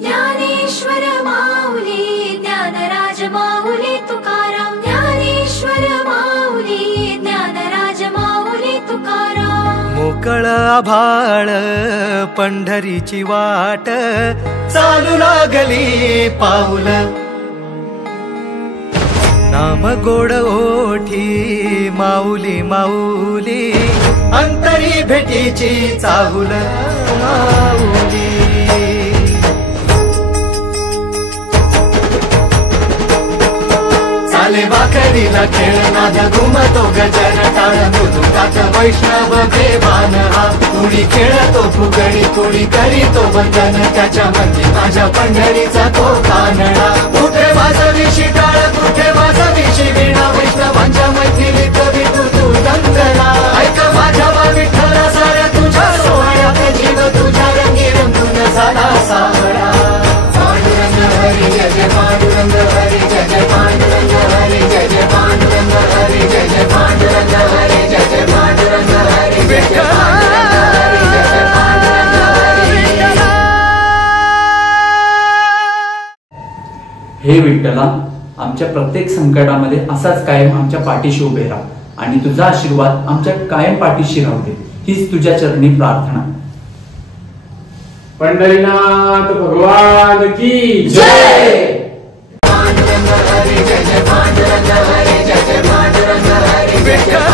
ज्ञानेश्वर माऊली ज्ञानराज माऊली तुकाराम, ज्ञानेश्वर माऊली ज्ञानराज माऊली तुकाराम। मोकळ आभाळ पंढरीची वाट चालू लागली पाऊल, नाम गोड ओठी माऊली माऊली अंतरी भेटीची चाहुल माऊली। चाले वाकडीला खेळ नाद घुमतो गजर टाळ मृदुकात वैष्णव देवान हा, कुणी खेळतो फुगडी कुणी करीतो वंदन, त्याच्या मध्ये माझ्या पंढरीचा तो कानडा। कुठे वाजवी शिटाळ कुठे वाजवी शिवीणा, वैष्णवांच्या मैथिलीत विठू तू दंगला। ऐक माझ्या विठ्ठला साऱ्या तुझ्या सोहळ्यात जीव तुझ्या रंगी रंगून झाला सावळा। पांडुरंग हरी जय जय पांडुरंग हरी जय जय पांडुरंग हरी जय जय पांडुरंग हरी जय जय पांडुरंग हरी जय जय पांडुरंग हरी जय जय पांडुरंग हरी जय जय पांडुरंग हरी। हे विठ्ठला, आमच्या प्रत्येक संकटामध्ये असाच कायम आमच्या पाठीशी उभे राहा आणि तुझा आशीर्वाद आमच्या कायम पाठीशी राहू दे, हीच तुझ्या चरणी प्रार्थना। पंढरीनाथ भगवान की जय। पांडुरंग हरी जय जय पांडुरंग हरी जय जय पांडुरंग हरी जय जय